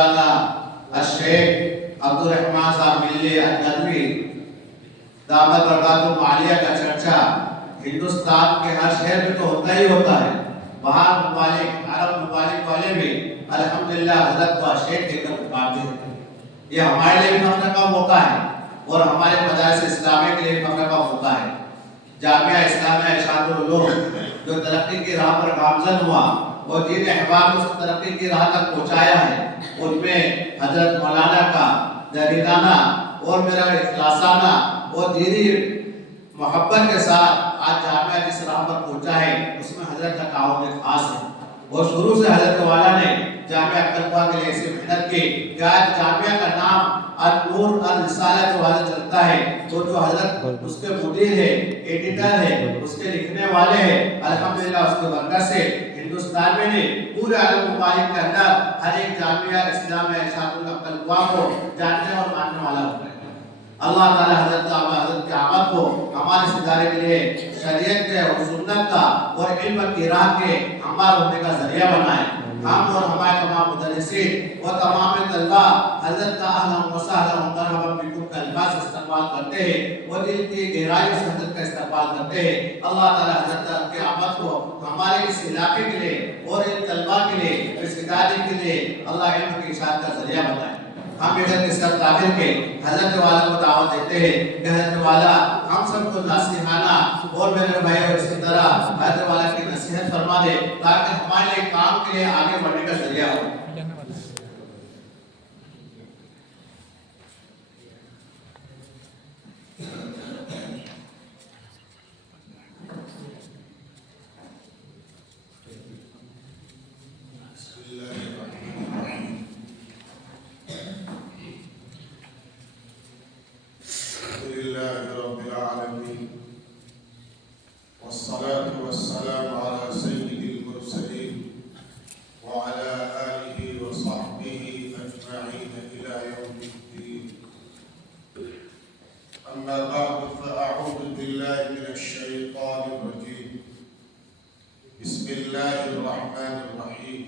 مولانا الشیخ عبدالرحمان صاحب ملی ندوی دامت برکاتہ عالیہ کا چرچا ہندوستان کے ہر شہر میں تو ہوتا ہی ہوتا ہے، باہر ممالک عرب ممالک والے بھی الحمدللہ حضرت کو شیخ دے کر پکارتے ہیں۔ یہ ہمارے لیے بھی فخر کا موقع ہے اور ہمارے مدارس اسلامیہ کے لیے بھی فخر کا موقع ہے۔ جامعہ اسلامیہ ارشاد العلوم جو ترقی کی راہ پر گامزن ہوا اور دین احباب کو ترقی کی راہ تک پہنچایا ہے، ان میں حضرت مولانا کا دردانہ اور میرا اخلاصانہ اور دینی محبت کے ساتھ آج جامعہ جس راہ پر پہنچا ہے اس میں حضرت کا تعاون خاص ہے۔ اور شروع سے حضرت والا نے جامعہ طلبہ کے لیے ایسی محنت کی کہ آج جامعہ کا نام النور الرسالہ جو حضرت چلتا ہے، تو جو حضرت اس کے مدیر ہے، ایڈیٹر ہے، اس کے لکھنے والے ہیں، الحمدللہ اس کے برکت سے ہندوستان میں نہیں پورے عالم ممالک کے اندر ہر ایک جامعہ اسلامیہ ارشاد الطلبہ کو جاننے اور ماننے والا ہو گیا۔ اللہ تعالی حضرت کی آمد کو ہمارے اس ادارے کے لیے شریعت کے اور سنت کا اور علم کی راہ کے ہموار ہونے کا ذریعہ بنائے۔ ہم اور ہمارے تمام مدرسین اور تمام طلبہ حضرت کا اہلا و سہلا و مرحبا بکم کا الفاظ استقبال کرتے ہیں اور دل کی گہرائی سے حضرت کا استقبال کرتے ہیں۔ اللہ تعالی حضرت کی آمد کو ہمارے اس علاقے کے لیے اور ان طلبہ کے لیے، اس ادارے کے لیے اللہ علم کی اشاعت کا ذریعہ بنائے۔ ہم ادھر کے سب داخل کے حضرت والا کو دعوت دیتے ہیں کہ حضرت والا ہم سب کو نصیحانہ اور میرے بھائی اور اسی طرح حضرت والا کی نصیحت فرما دے تاکہ ہمارے لیے کام کے لیے آگے بڑھنے کا ذریعہ ہو۔ والصلاة والسلام على سيد المرسلين وعلى آله وصحبه أجمعين إلى يوم الدين. أما بعد فأعوذ بالله من الشيطان الرجيم. بسم الله الرحمن الرحيم.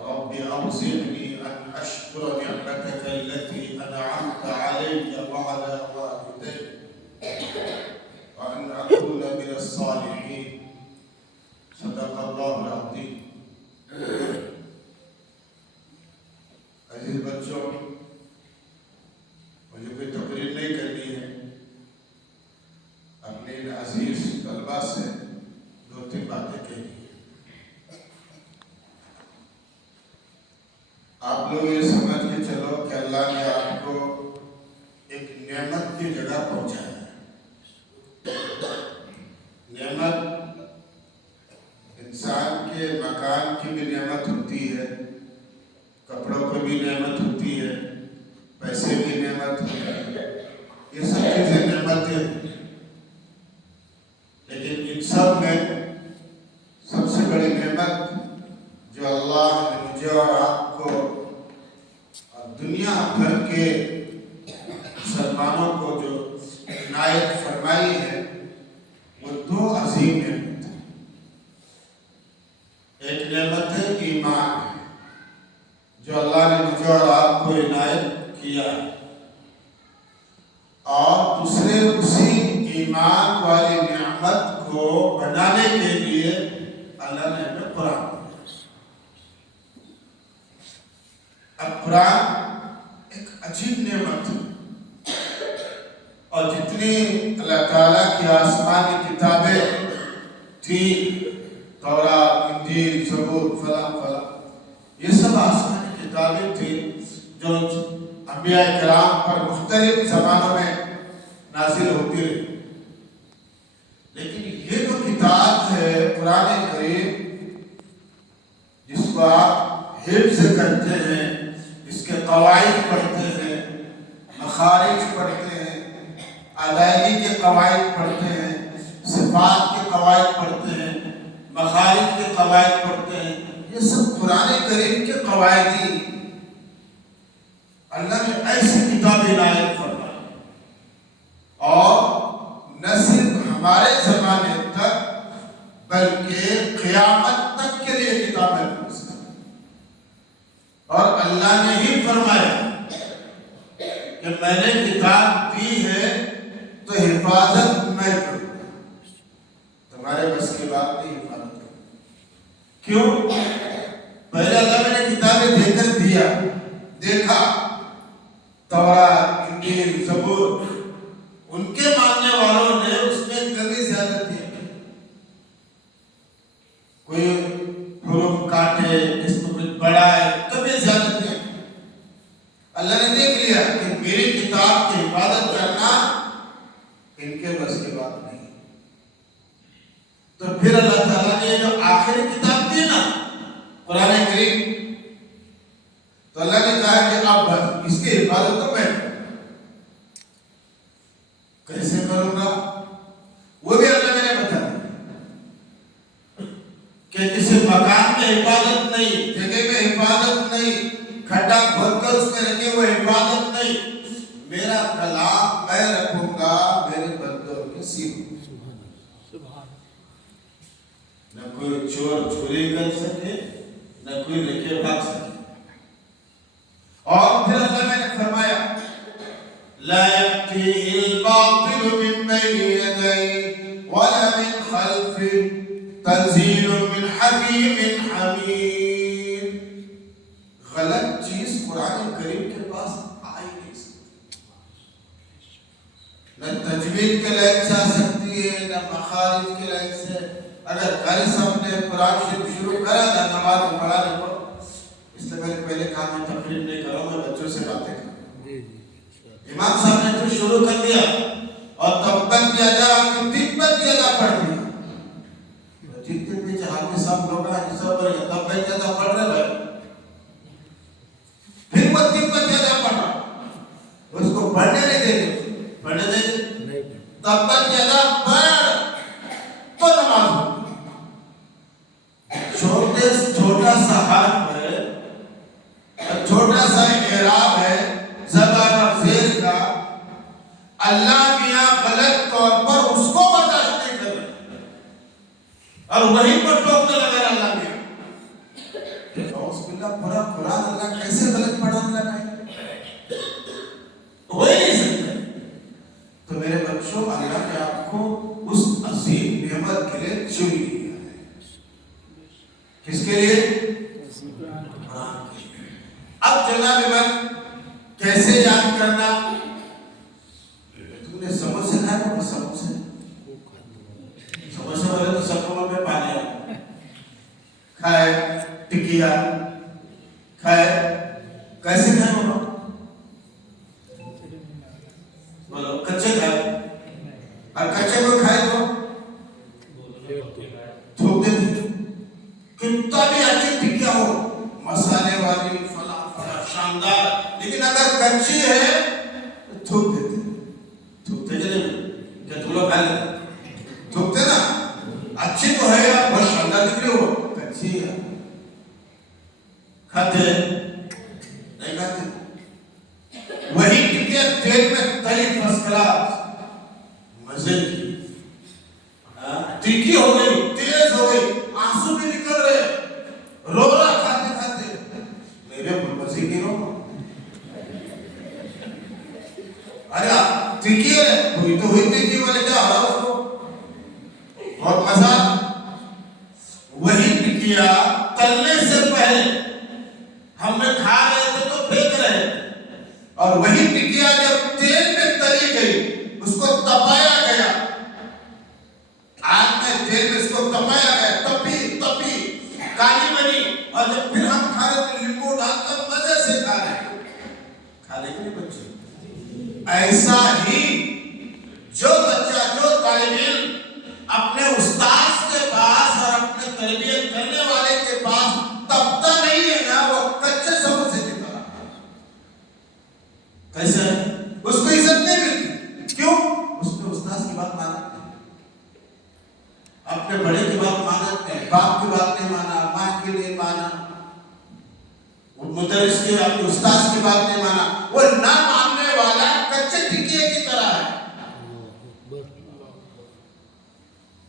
رب أوزعني أن أشكر نعمتك التي أنعمت علي وعلى والدي وأن أكون من الصالحين. صدق الله العظيم. عزیز بچوں، مجھے کوئی تقریر نہیں کرنی ہے، اپنے ان عزیز طلبہ سے دو تین باتیں کہنی ہیں۔ آپ لوگ یہ سمجھ کے چلو کہ اللہ نے آپ کو ایک نعمت کی جگہ پہنچایا ہے۔ نعمت انسان کے مکان کی بھی نعمت ہوتی ہے، کپڑوں کی بھی نعمت ہوتی ہے، پیسے کی نعمت ہوتی ہے، یہ سب چیزیں نعمتیں ہیں، لیکن ان سب میں سب سے بڑی نعمت جو اللہ نے مجھے اور آپ کو دنیا بھر کے مسلمانوں کو جو عنایت فرمائی ہے وہ دو عظیم نعمت ہیں۔ ایک نعمت ایمان ہے جو اللہ نے مجھے اور آپ کو عنایت کیا ہے، اور دوسرے اسی ایمان والی نعمت کو بنانے کے لیے اللہ نے ہمیں قرآن دیا۔ اب قرآن ایک عجیب نعمت ہے، اور جتنی اللہ تعالیٰ کی آسمانی کتابیں تھیں، تورات، انجیل، زبور، فلاں فلاں، یہ سب آسمانی کتابیں تھیں جو انبیاء کرام پر مختلف زمانوں میں نازل ہوتی رہی، لیکن یہ جو کتاب ہے قرآن کریم، جس کو آپ حفظ کرتے ہیں، اس کے قواعد پڑھتے ہیں، مخارج پڑھتے ہیں، ادائیگی کے قواعد پڑھتے ہیں، صفات کے قواعد پڑھتے ہیں، مخارج کے قواعد پڑھتے ہیں، یہ سب قرآن کریم کے قواعد ہی اللہ نے ایسی کتاب عنایت فرمائی، اور نہ صرف ہمارے زمانے تک بلکہ قیامت تک کے لیے کتاب محفوظ ہے۔ اور اللہ نے ہی فرمایا کہ میں نے کتاب دی ہے تو حفاظت میں کروں گا، تمہارے بس کی بات نہیں حفاظت کروں۔ کیوں؟ پہلے اللہ میں نے کتابیں دے کر دیا، دیکھا تورات، انجیل، زبور، ان کے ماننے والوں نے اس میں کمی زیادتی کی، کوئی حروف کاٹے، اس کو کچھ بڑھائے، کمی زیادتی کی۔ اللہ نے دیکھ لیا کہ میری کتاب کی حفاظت کرنا ان کے بس کی بات نہیں، تو پھر اللہ تعالیٰ نے جو آخری کتاب دی نا قرآن کریم، تو اللہ نے کہا کہ اب بس اس کی حفاظت تو میں کیسے کروں گا، وہ بھی اللہ میں نے بتا دیا کہ کسی مکان میں حفاظت نہیں، جگہ میں حفاظت نہیں، کھڈا کھود کر اس میں رکھے ہوئے حفاظت نہیں، میرا کلام میں رکھوں گا میرے بندوں کے سینے۔ نہ کوئی چور چوری کر سکے، نہ کوئی لے بھاگ سکے۔ اور پھر اللہ میں نے فرمایا لا يأتيه الباطل من بين يديه ولا من خلفه تنزيل من حكيم حميد۔ غلط چیز قرآن کریم کے پاس آئی نہیں سکتی، نہ تجوید کے لائن سے آ سکتی ہے، نہ مخارج کے لائن سے۔ اگر گھر سے ہم نے قرآن شریف شروع کرا تھا نماز میں پڑھانے کو، اس لیے میں نے پہلے کہا میں تقریر نہیں کروں، میں بچوں سے باتیں کروں۔ امام صاحب نے تو شروع کر دیا اور تبت یدا کی تبت یدا پڑھ دیا، جتنے بھی جہاں سب لوگ ہیں سب تبت یدا پڑھ رہے بھائی، پھر وہ تبت یدا پڑھ رہا، اس کو پڑھنے نہیں دیتے، پڑھنے دیتے تبت یدا پڑھ تو نماز ہو۔ چھوٹا سا حرف ہے، چھوٹا سا اعراب ہے زبان اور زیر کا، اللہ میاں غلط طور پر اس کو برداشت نہیں کر رہے اور وہیں پر ٹوکنے لگا اللہ میاں۔ اعوذ باللہ، پورا قرآن اللہ کیسے غلط پڑھانے لگا ہے، ہو ہی نہیں سکتا۔ تو میرے بچوں، اللہ نے آپ کو اس عظیم نعمت کے لیے چن لیا ہے، کس کے لیے؟ قرآن کے لیے۔ اب جناب من کیسے یاد کرنا، تم نے سمجھ سے کھایا نا، سمجھ سے بولے تو سب کو میں پانی آیا کھائے، ٹکیا کھائے، کیسے کھائے بولو؟ کچے کھائے، اور کچے کو کھائے تو تھوک دیتے، کتنا بھی اچھی ٹکیا ہو، مسالے والی فلا فلا شاندار، لیکن اگر کچی ہے تو تھوک دیتے، تھوکتے چلے کیا تم لوگ کھا لیتے؟ تھوکتے نا، اچھی تو ہے یار، بہت شاندار دکھ رہی ہو، کچی ہے، کھاتے نہیں کھاتے؟ وہی ٹکیا تیل میں تلی فرسٹ کلاس مزے کی، تیکھی ہو گئی، تیز ہو گئی، آنسو بھی نکل رہے، رو رہا کھاتے کھاتے، میرے مزے کی رو، ارے تیکھی ہے، ہوئی تو ہوئی تیکھی والے کیا ہو رہا اس کو، بہت مزہ۔ وہی ٹکیا تلنے سے پہلے ہم نے کھا رہے تھے تو پھینک رہے تھے، اور وہی ٹکیا جب تیل میں تلی گئی، اس کو تپایا گیا، آگ میں تیل میں اس کو تپایا گیا، تپی کالی بنی، اور جب پھر ہم کھا رہے تھے لیمبو ڈال کر مزے سے کھا رہے تھے، کھا لے گے بچے؟ ایسا ہی جو بچہ، جو طالب علم اپنے استاد کے پاس اور اپنے تربیت کرنے والے کے پاس تبتا نہیں ہے نا، وہ کچے سبق سے نکلا، کیسے اس کو عزت نہیں ملتی، کیوں؟ اس نے استاد کی بات مانا، اپنے بڑے کی بات مانا، باپ کی بات نہیں مانا، ماں کی نہیں مانا، مدرس کی، اپنے استاد کی بات نہیں مانا، وہ نہ ماننے والا کچے ٹکیے کی طرح ہے۔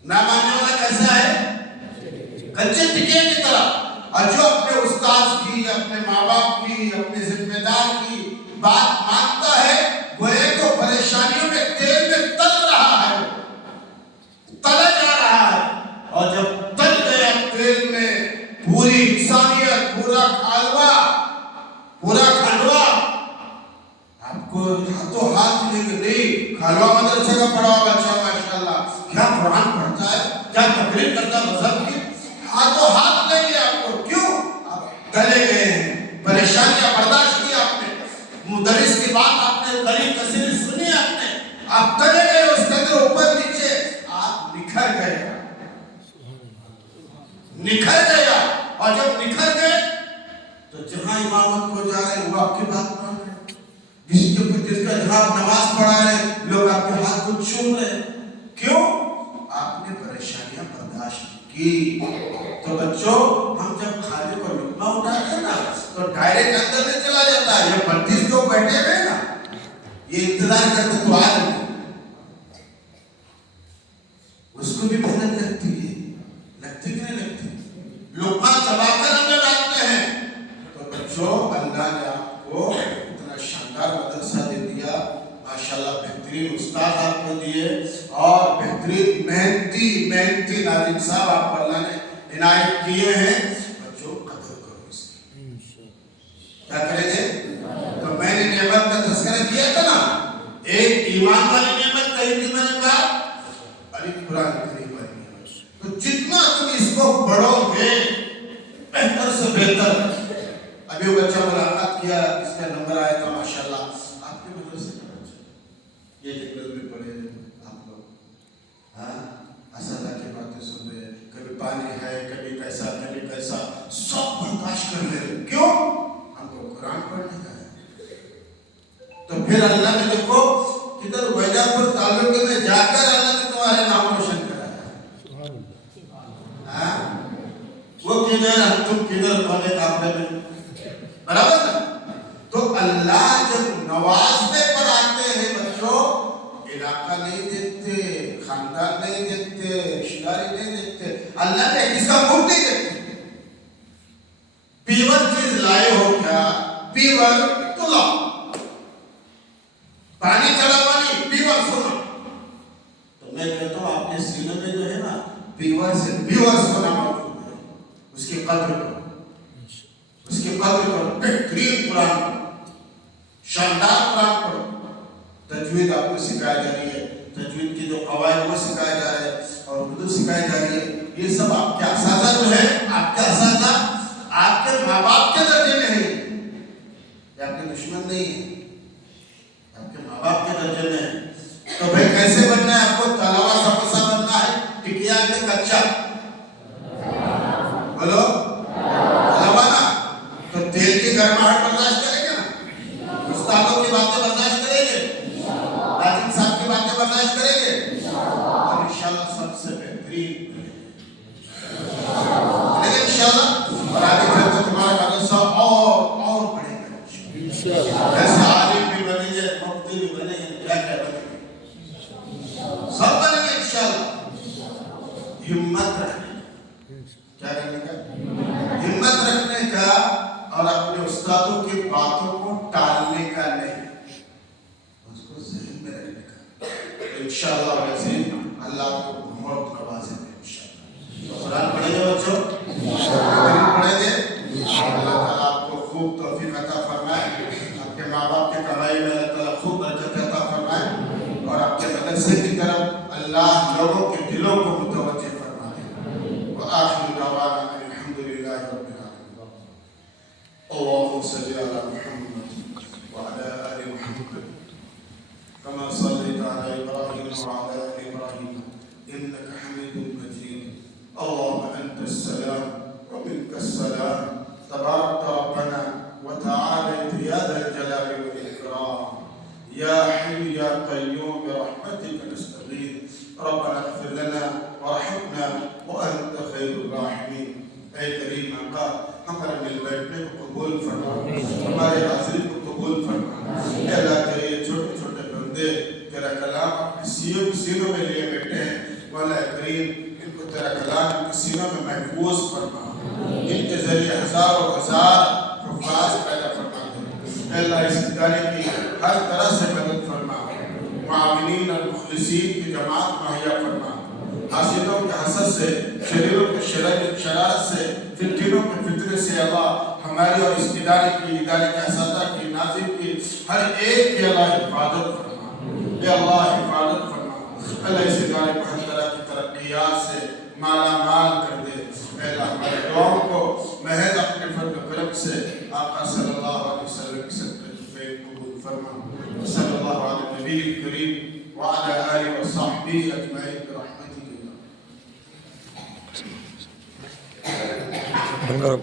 نہ ماننے والا کیسا ہے؟ کچے ٹکیے کی طرح۔ اور جو اپنے استاد کی یا اپنے ماں باپ کی، اپنے ذمہ دار کی بات مانتا ہے، وہ ایک تو پریشانیوں میں تیل میں تل رہا ہے، تلا جا رہا ہے، اور جب تل گیا تیل میں پوری انسانیت، پورا کھالوا، پورا کھنڈوا، آپ کو ہاتھوں ہاتھ ملیں گے، نہیں کھالوا مدرسے کا پڑھا ہوا بچہ ماشاءاللہ کیا قرآن پڑھتا ہے، کیا تقریر کرتا ہے مذہب کی، ہاتھوں ہاتھ لیں گے آپ کو، کیوں؟ آپ تلے گئے ہیں، پریشانیاں برداشت کی آپ نے، مدرس کی بات آپ نے قریب کثیر سنی آپ نے، آپ تلے گئے اس کے اندر اوپر نیچے، آپ نکھر گئے، نکھر گیا، اور جب نکھر گئے تو جہاں امامت کو جا رہے ہیں وہ آپ کی بات مان رہے ہیں، جس کا جہاں نماز پڑھا رہے ہیں لوگ آپ کے ہاتھ کو چوم رہے ہیں، کیوں؟ آپ نے پریشانیاں برداشت کی۔ تو بچوں ہم جب کھانے کو لقمہ اٹھاتے ہیں نا تو ڈائریکٹ اندر نہیں چلا جاتا ہے، یہ 32 جو بیٹھے ہوئے نا یہ انتظار کرتے تو آ جائیں، اس کو بھی محنت لگتی ہے، لگتی کہ نہیں لگتی؟ لقمہ چبا کر اندر ڈالتے ہیں۔ تو بچوں اللہ نے آپ کو اتنا شاندار مدرسہ دے دیا، ماشاءاللہ بہترین استاد آپ کو دیے، اور بہترین محنتی ناظم صاحب آپ کو اللہ نے عنایت کیے ہیں، بچوں قدر کرو اس کی، کیا کریں گے؟ تو میں نے نعمت کا تذکرہ کیا تھا نا، ایک ایمان والی نعمت کہی تھی میں نے بات، علی قرآن کریم والی نعمت، تو جتنا تم اس کو پڑھو گے بہتر سے بہتر۔ ابھی وہ بچہ ملاقات کیا، اس کا نمبر آیا تھا ماشاءاللہ، آپ کے مدرسے کا بچہ، یہ جنگل میں پڑھے آپ لوگ، ہاں اساتذہ کی باتیں سن رہے، کبھی پانی ہے، کبھی کیسا، کبھی کیسا، سب برداشت کر لے رہے، کیوں؟ ہم کو قرآن پڑھنے کا ہے۔ تو پھر اللہ نے دیکھو کدھر ویجا پور تعلقے میں جا کر اللہ نے تمہارے نام روشن کرایا، وہ کدھر تم کدھر بنے کافرے میں، برابر نا؟ تو اللہ جب نوازنے پر آتے ہیں بچوں، علاقہ نہیں دیکھتے، خاندان نہیں دیکھتے، رشتہ داری نہیں دیکھتے، اللہ نے کس کا منہ نہیں دیکھتے، پیور چیز لائے ہو کیا، پیور تو لاؤ، پانی چلا پانی، پیور سونا، تو میں کہتا ہوں آپ کے سینے میں جو ہے نا پیور سے پیور سونا موجود ہے، اس کی قدر کرو، اس کی قدر کرو، بہترین قرآن پڑھو، شاندار قرآن پڑھو، تجوید آپ کو سکھائی جا رہی ہے، تجوید کی جو قواعد وہ سکھائے جا رہے ہیں، اور اردو سکھائی جا رہی ہے، یہ سب آپ کے اساتذہ جو ہے، آپ کے اساتذہ آپ کے ماں باپ کے درجے میں ہے، یہ آپ کے دشمن نہیں ہے، آپ کے ماں باپ کے درجے میں ہے۔ تو بھائی کیسے بننا ہے آپ کو؟ تلاوا سموسا بننا ہے، ٹکیا کے کچا، بولو تلاوا نا، تو تیل کی گرماہٹ برداشت کریں گے نا، استادوں کی باتیں برداشت کریں گے، ناظم صاحب کی باتیں برداشت کریں گے، اور انشاءاللہ سب سے بہترین انشاءاللہ، اور آگے چل کے تمہارا مدرسہ اور بڑھے گا، ایسے عالم بھی بنیں گے، مفتی بھی بنیں گے، کیا کیا بنیں گے، سب بنیں گے انشاءاللہ۔ ہمت رکھنے، کیا کرنے کا؟ ہمت رکھنے کا، اور اپنے استادوں کی باتوں کو ٹالنے کا نہیں، اس کو ذہن میں رکھنے کا، انشاءاللہ العزیز اللہ آپ کو بہت نوازے گا انشاءاللہ۔ قرآن پڑھیں گے بچوں، پڑھیں گے، اللہ تعالیٰ آپ کو خوب توفیق عطا فرمائے، آپ کے ماں باپ کی کمائی میں اللہ تعالیٰ خوب برکت عطا فرمائے، اور آپ کے مدرسے کی طرف اللہ لوگوں کے دلوں کو متوجہ فرمائے۔ وآخر دعوانا الحمدللہ رب العالمین۔ اللهم صل على محمد وعلى آل محمد كما صليت على إبراهيم وعلى آل إبراهيم إنك حميد مجيد۔ اللهم أنت السلام ومنك السلام، تبارك ربنا وتعالى يا ذا الجلال والإكرام، يا حي يا قيوم برحمتك نستغيث، ربنا اغفر لنا وارحمنا وأنت خير الراحمين۔ اے کریم آقا ہمارے مل بیٹھنے کو قبول فرما، ہمارے ادارے کی ہر طرح سے مدد فرما، معاونین اور مخلصین کی جماعت مہیا فرما، حاسدوں کے حسد سے، شریروں کے شرارت سے، فتنوں کے فتنے سے اللہ ہماری اور اس ادارے کے اساتذہ کی، ناظرین کی، ہر ایک کی اللہ حفاظت فرما، اے اللہ حفاظت فرما، اللہ اس ادارے کو ہر طرح کی ترقیات سے مالا مال کر دے، اے اللہ ہمارے دعاؤں کو محض اپنے فضل و کرم سے آقا صلی اللہ علیہ وسلم کی صدقہ میں قبول فرما، صلی اللہ علیہ نبی کریم وعلی آلہ وصحبہ اجمعین برحمتک۔ بنگلور